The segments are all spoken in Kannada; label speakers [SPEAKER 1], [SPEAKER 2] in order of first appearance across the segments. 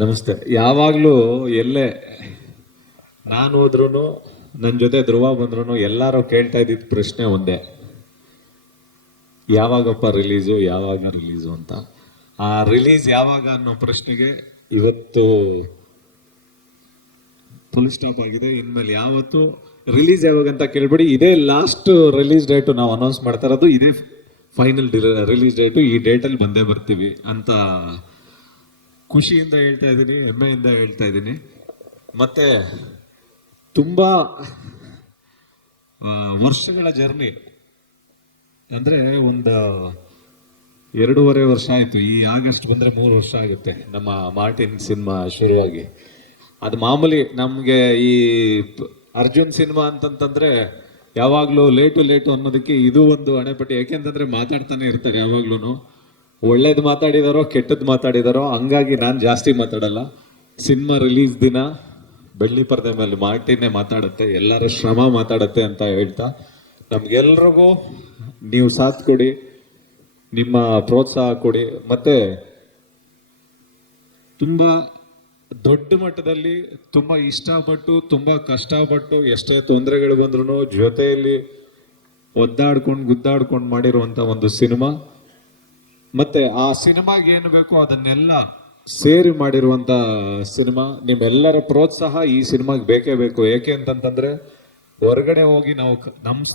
[SPEAKER 1] ನಮಸ್ತೆ. ಯಾವಾಗಲೂ ಎಲ್ಲೇ ನಾನು ಹೋದ್ರೂ ನನ್ನ ಜೊತೆ ಧ್ರುವ ಬಂದ್ರೂ ಎಲ್ಲರೂ ಕೇಳ್ತಾ ಇದ್ದಿದ್ದ ಪ್ರಶ್ನೆ ಒಂದೇ. ಯಾವಾಗಪ್ಪ ರಿಲೀಸು ಯಾವಾಗ ರಿಲೀಸು ಅಂತ. ಆ ರಿಲೀಸ್ ಯಾವಾಗ ಅನ್ನೋ ಪ್ರಶ್ನೆಗೆ ಇವತ್ತು ಫುಲ್ ಸ್ಟಾಪ್ ಆಗಿದೆ. ಇನ್ಮೇಲೆ ಯಾವತ್ತು ರಿಲೀಸ್ ಯಾವಾಗ ಅಂತ ಕೇಳ್ಬಿಡಿ. ಇದೇ ಲಾಸ್ಟ್ ರಿಲೀಸ್ ಡೇಟು ನಾವು ಅನೌನ್ಸ್ ಮಾಡ್ತಾ ಇರೋದು. ಇದೇ ಫೈನಲ್ ರಿಲೀಸ್ ಡೇಟು ಈ ಡೇಟಲ್ಲಿ ಬಂದೇ ಬರ್ತೀವಿ ಅಂತ ಖುಷಿಯಿಂದ ಹೇಳ್ತಾ ಇದ್ದೀನಿ ಹೆಮ್ಮೆಯಿಂದ ಹೇಳ್ತಾ ಇದ್ದೀನಿ. ಮತ್ತೆ? ತುಂಬ ವರ್ಷಗಳ ಜರ್ನಿ. ಅಂದರೆ ಒಂದು ಎರಡೂವರೆ ವರ್ಷ ಆಯಿತು. ಈ ಆಗಸ್ಟ್ ಬಂದರೆ ಮೂರು ವರ್ಷ ಆಗುತ್ತೆ ನಮ್ಮ ಮಾರ್ಟಿನ್ ಸಿನಿಮಾ ಶುರುವಾಗಿ. ಅದು ಮಾಮೂಲಿ ನಮಗೆ ಈ ಅರ್ಜುನ್ ಸಿನಿಮಾ ಅಂತಂತಂದರೆ ಯಾವಾಗಲೂ ಲೇಟು ಲೇಟು ಅನ್ನೋದಕ್ಕೆ ಇದು ಒಂದು ಅಣೆಪಟ್ಟಿ ಯಾಕೆಂತಂದರೆ ಮಾತಾಡ್ತಾನೆ ಇರ್ತಾರೆ ಯಾವಾಗ್ಲೂ ಒಳ್ಳೇದು ಮಾತಾಡಿದಾರೋ ಕೆಟ್ಟದ್ದು ಮಾತಾಡಿದಾರೋ, ಹಂಗಾಗಿ ನಾನು ಜಾಸ್ತಿ ಮಾತಾಡಲ್ಲ. ಸಿನಿಮಾ ರಿಲೀಸ್ ದಿನ ಬೆಳ್ಳಿ ಪರದೆ ಮೇಲೆ ಮಾರ್ಟಿನೇ ಮಾತಾಡುತ್ತೆ, ಎಲ್ಲರ ಶ್ರಮ ಮಾತಾಡುತ್ತೆ ಅಂತ ಹೇಳ್ತಾ, ನಮ್ಗೆಲ್ರಿಗೂ ನೀವು ಸಾಥ್ ಕೊಡಿ, ನಿಮ್ಮ ಪ್ರೋತ್ಸಾಹ ಕೊಡಿ. ಮತ್ತೆ ತುಂಬ ದೊಡ್ಡ ಮಟ್ಟದಲ್ಲಿ ತುಂಬ ಇಷ್ಟಪಟ್ಟು, ತುಂಬ ಕಷ್ಟಪಟ್ಟು ಎಷ್ಟೇ ತೊಂದರೆಗಳು ಬಂದ್ರು ಜೊತೆಯಲ್ಲಿ ಒದ್ದಾಡ್ಕೊಂಡು, ಗುದ್ದಾಡ್ಕೊಂಡು ಮಾಡಿರುವಂತ ಒಂದು ಸಿನಿಮಾ. ಮತ್ತೆ ಆ ಸಿನಿಮಾಗೆ ಏನು ಬೇಕೋ ಅದನ್ನೆಲ್ಲ ಸೇರಿ ಮಾಡಿರುವಂತ ಸಿನಿಮಾ ನಿಮ್ಮೆಲ್ಲರ ಪ್ರೋತ್ಸಾಹ ಈ ಸಿನಿಮಾಗೆ ಬೇಕೇ ಬೇಕು. ಏಕೆ ಅಂತಂತಂದ್ರೆ ಹೊರಗಡೆ ಹೋಗಿ ನಾವು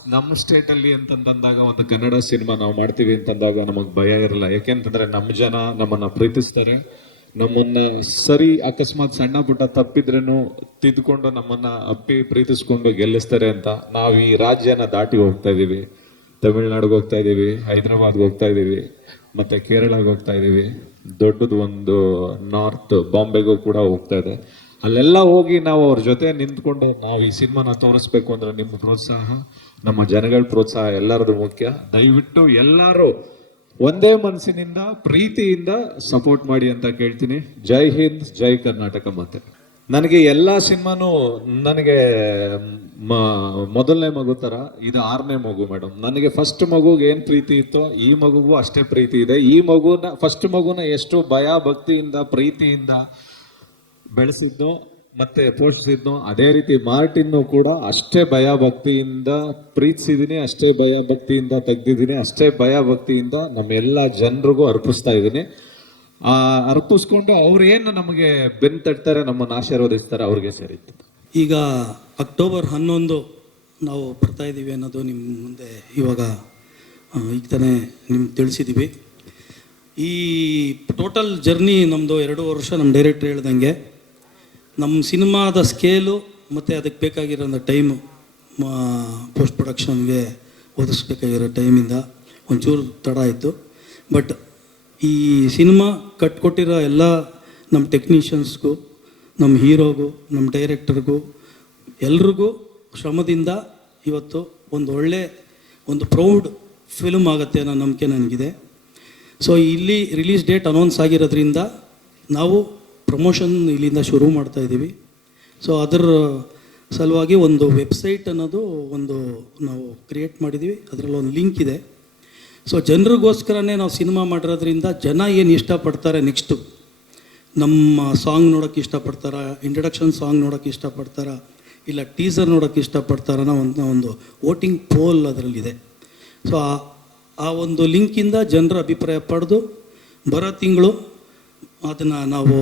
[SPEAKER 1] ನಮ್ಮ ಸ್ಟೇಟ್ ಅಲ್ಲಿ ಅಂತಂದಾಗ ಒಂದು ಕನ್ನಡ ಸಿನಿಮಾ ನಾವು ಮಾಡ್ತೀವಿ ಅಂತಂದಾಗ ನಮಗೆ ಭಯ ಇರಲ್ಲ. ಯಾಕೆಂತಂದ್ರೆ ನಮ್ಮ ಜನ ನಮ್ಮನ್ನ ಪ್ರೀತಿಸ್ತಾರೆ. ನಮ್ಮನ್ನ ಸರಿ ಅಕಸ್ಮಾತ್ ಸಣ್ಣ ಪುಟ್ಟ ತಪ್ಪಿದ್ರೇನು ತಿದ್ಕೊಂಡು ನಮ್ಮನ್ನ ಅಪ್ಪಿ ಪ್ರೀತಿಸ್ಕೊಂಡು ಗೆಲ್ಲಿಸ್ತಾರೆ ಅಂತ ನಾವು ಈ ರಾಜ್ಯನ ದಾಟಿ ಹೋಗ್ತಾ ಇದೀವಿ ತಮಿಳ್ನಾಡಿಗೆ ಹೋಗ್ತಾ ಇದೀವಿ ಹೈದರಾಬಾದ್ಗೆ ಹೋಗ್ತಾ ಇದೀವಿ ಮತ್ತೆ ಕೇರಳಗೆ ಹೋಗ್ತಾ ಇದ್ದೀವಿ. ದೊಡ್ಡದು ಒಂದು ನಾರ್ತ್ ಬಾಂಬೆಗೂ ಕೂಡ ಹೋಗ್ತಾ ಇದೆ. ಅಲ್ಲೆಲ್ಲ ಹೋಗಿ ನಾವು ಅವ್ರ ಜೊತೆ ನಿಂತ್ಕೊಂಡು ನಾವು ಈ ಸಿನಿಮಾನ ತೋರಿಸ್ಬೇಕು ಅಂದ್ರೆ ನಿಮ್ಮ ಪ್ರೋತ್ಸಾಹ, ನಮ್ಮ ಜನಗಳ ಪ್ರೋತ್ಸಾಹ ಎಲ್ಲರದು ಮುಖ್ಯ. ದಯವಿಟ್ಟು ಎಲ್ಲರೂ ಒಂದೇ ಮನಸ್ಸಿನಿಂದ, ಪ್ರೀತಿಯಿಂದ ಸಪೋರ್ಟ್ ಮಾಡಿ ಅಂತ ಕೇಳ್ತೀನಿ. ಜೈ ಹಿಂದ್, ಜೈ ಕರ್ನಾಟಕ ಮತ್ತೆ ನನಗೆ ಎಲ್ಲ ಸಿನಿಮಾನು ನನಗೆ, ಮ- ಮೊದಲನೇ ಮಗು ಥರ ಇದು ಆರನೇ ಮಗು ಮೇಡಮ್ ನನಗೆ ಫಸ್ಟ್ ಮಗುಗೆ ಏನು ಪ್ರೀತಿ ಇತ್ತೋ, ಈ ಮಗುಗೂ ಅಷ್ಟೇ ಪ್ರೀತಿ ಇದೆ. ಈ ಮಗುನ ಫಸ್ಟ್ ಮಗುನ ಎಷ್ಟು ಭಯ, ಭಕ್ತಿಯಿಂದ, ಪ್ರೀತಿಯಿಂದ ಬೆಳೆಸಿದ್ನೋ, ಮತ್ತೆ ಪೋಷಿಸಿದ್ನೋ, ಅದೇ ರೀತಿ ಮಾರ್ಟಿನ್ನು ಕೂಡ ಅಷ್ಟೇ ಭಯ, ಭಕ್ತಿಯಿಂದ ಪ್ರೀತಿಸಿದ್ದೀನಿ ಅಷ್ಟೇ ಭಯ, ಭಕ್ತಿಯಿಂದ ತೆಗ್ದಿದ್ದೀನಿ ಅಷ್ಟೇ ಭಯ, ಭಕ್ತಿಯಿಂದ ನಮ್ಮೆಲ್ಲ ಜನರಿಗೂ ಅರ್ಪಿಸ್ತಾ ಇದ್ದೀನಿ. ಅರ್ಪಿಸ್ಕೊಂಡು ಅವ್ರು ಏನು ನಮಗೆ ಬೆನ್ ತಟ್ತಾರೆ, ನಮ್ಮನ್ನು ಆಶೀರ್ವದಿಸ್ತಾರೆ, ಅವ್ರಿಗೆ ಸೇರಿತ್ತು
[SPEAKER 2] ಈಗ ಅಕ್ಟೋಬರ್ ಹನ್ನೊಂದು ನಾವು ಬರ್ತಾ ಇದ್ದೀವಿ ಅನ್ನೋದು ನಿಮ್ಮ ಮುಂದೆ ಇವಾಗ ಈಗ ತಾನೇ ನಿಮ್ಗೆ ತಿಳಿಸಿದ್ದೀವಿ ಈ ಟೋಟಲ್ ಜರ್ನಿ ನಮ್ಮದು ಎರಡು ವರ್ಷ ನಮ್ಮ ಡೈರೆಕ್ಟ್ರ್ ಹೇಳ್ದಂಗೆ. ನಮ್ಮ ಸಿನಿಮಾದ ಸ್ಕೇಲು ಮತ್ತು ಅದಕ್ಕೆ ಬೇಕಾಗಿರೋ ಟೈಮು ಪೋಸ್ಟ್ ಪ್ರೊಡಕ್ಷನ್ಗೆ ಒದಗಿಸ್ಬೇಕಾಗಿರೋ ಟೈಮಿಂದ ಒಂಚೂರು ತಡ ಆಯಿತು. ಬಟ್ ಈ ಸಿನಿಮಾ ಕಟ್ಕೊಟ್ಟಿರೋ ಎಲ್ಲ ನಮ್ಮ ಟೆಕ್ನಿಷಿಯನ್ಸ್ಗೂ, ನಮ್ಮ ಹೀರೋಗೂ, ನಮ್ಮ ಡೈರೆಕ್ಟರ್ಗೂ, ಎಲ್ರಿಗೂ ಶ್ರಮದಿಂದ ಇವತ್ತು ಒಂದು ಒಳ್ಳೆ ಒಂದು ಪ್ರೌಡ್ ಫಿಲ್ಮ್ ಆಗುತ್ತೆ ಅನ್ನೋ ನಂಬಿಕೆ ನನಗಿದೆ. ಸೊ ಇಲ್ಲಿ ರಿಲೀಸ್ ಡೇಟ್ ಅನೌನ್ಸ್ ಆಗಿರೋದ್ರಿಂದ ನಾವು ಪ್ರಮೋಷನ್ ಇಲ್ಲಿಂದ ಶುರು ಮಾಡ್ತಾ ಇದ್ದೀವಿ. ಸೊ ಅದರ ಸಲುವಾಗಿ ಒಂದು ವೆಬ್ಸೈಟ್ ಅನ್ನೋದು ಒಂದು ನಾವು ಕ್ರಿಯೇಟ್ ಮಾಡಿದ್ದೀವಿ. ಅದರಲ್ಲಿ ಒಂದು ಲಿಂಕ್ ಇದೆ. ಸೊ ಜನರಿಗೋಸ್ಕರನೇ ನಾವು ಸಿನಿಮಾ ಮಾಡಿರೋದ್ರಿಂದ ಜನ ಏನು ಇಷ್ಟಪಡ್ತಾರೆ ನೆಕ್ಸ್ಟು ನಮ್ಮ ಸಾಂಗ್ ನೋಡೋಕ್ಕೆ ಇಷ್ಟಪಡ್ತಾರ? ಇಂಟ್ರಡಕ್ಷನ್ ಸಾಂಗ್ ನೋಡೋಕ್ಕೆ ಇಷ್ಟಪಡ್ತಾರ? ಇಲ್ಲ ಟೀಸರ್ ನೋಡೋಕ್ಕೆ ಇಷ್ಟಪಡ್ತಾರ ಒಂದು ಒಂದು ವೋಟಿಂಗ್ ಪೋಲ್ ಅದರಲ್ಲಿದೆ. ಸೊ ಆ ಆ ಒಂದು ಲಿಂಕಿಂದ ಜನರ ಅಭಿಪ್ರಾಯ ಪಡೆದು ಬರೋ ತಿಂಗಳು ಅದನ್ನು ನಾವು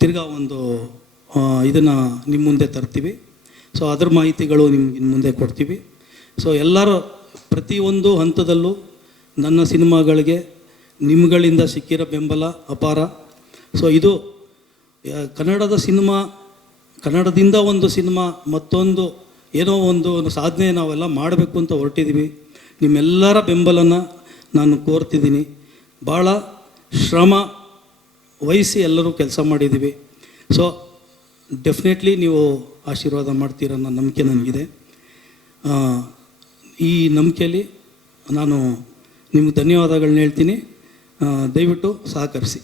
[SPEAKER 2] ತಿರ್ಗಾ ಒಂದು ಇದನ್ನು ನಿಮ್ಮ ಮುಂದೆ ತರ್ತೀವಿ. ಸೊ ಅದ್ರ ಮಾಹಿತಿಗಳು ನಿಮ್ಗೆ ಇನ್ನು ಮುಂದೆ ಕೊಡ್ತೀವಿ. ಸೊ ಎಲ್ಲರೂ ಪ್ರತಿಯೊಂದು ಹಂತದಲ್ಲೂ ನನ್ನ ಸಿನಿಮಾಗಳಿಗೆ ನಿಮ್ಗಳಿಂದ ಸಿಕ್ಕಿರೋ ಬೆಂಬಲ ಅಪಾರ. ಸೊ ಇದು ಕನ್ನಡದ ಸಿನಿಮಾ, ಕನ್ನಡದಿಂದ ಒಂದು ಸಿನಿಮಾ, ಮತ್ತೊಂದು ಏನೋ ಒಂದು ಸಾಧನೆ ನಾವೆಲ್ಲ ಮಾಡಬೇಕು ಅಂತ ಹೊರಟಿದ್ದೀವಿ ನಿಮ್ಮೆಲ್ಲರ ಬೆಂಬಲನ ನಾನು ಕೋರ್ತಿದ್ದೀನಿ. ಭಾಳ ಶ್ರಮ ವಹಿಸಿ ಎಲ್ಲರೂ ಕೆಲಸ ಮಾಡಿದ್ದೀವಿ ಸೊ ಡೆಫಿನೆಟ್ಲಿ ನೀವು ಆಶೀರ್ವಾದ ಮಾಡ್ತೀರನ್ನ ನಂಬಿಕೆ ನನಗಿದೆ. ಈ ನಂಬಿಕೆಯಲ್ಲಿ ನಾನು ನಿಮ್ಗೆ ಧನ್ಯವಾದಗಳನ್ನ ಹೇಳ್ತೀನಿ. ದಯವಿಟ್ಟು ಸಹಕರಿಸಿ.